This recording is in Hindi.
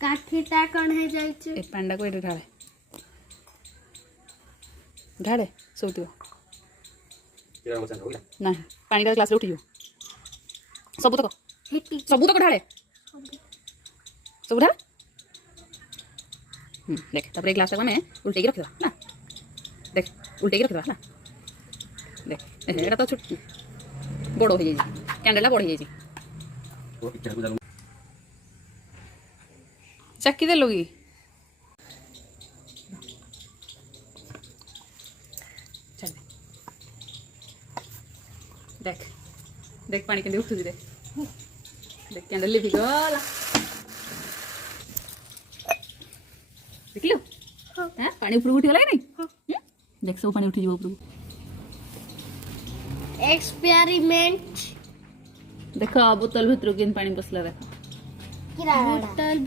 काठीटा कौन है जाइछु ए पांडा को एटे ढाळे ढाळे सोतियो ना पानी का ग्लास रे उठियो सबुतक हेटी ढाळे सब ढाळे देख तापर ग्लास को हमें उल्टे की रखिबा ना देख उल्टे की रखिबा ना देख एटा तो छोट बड़ हो जाई कैंडलटा बड़ हो जाई चक्की दे लोगी चल देख देख पानी के उठुची देख देख कैंडल लिपि गला देखियो हां पानी ऊपर उठी गला नहीं देख सब पानी उठी जो ऊपर एक्सपेरिमेंट देखो बोतल भीतर केन पानी बसला देखो बोतल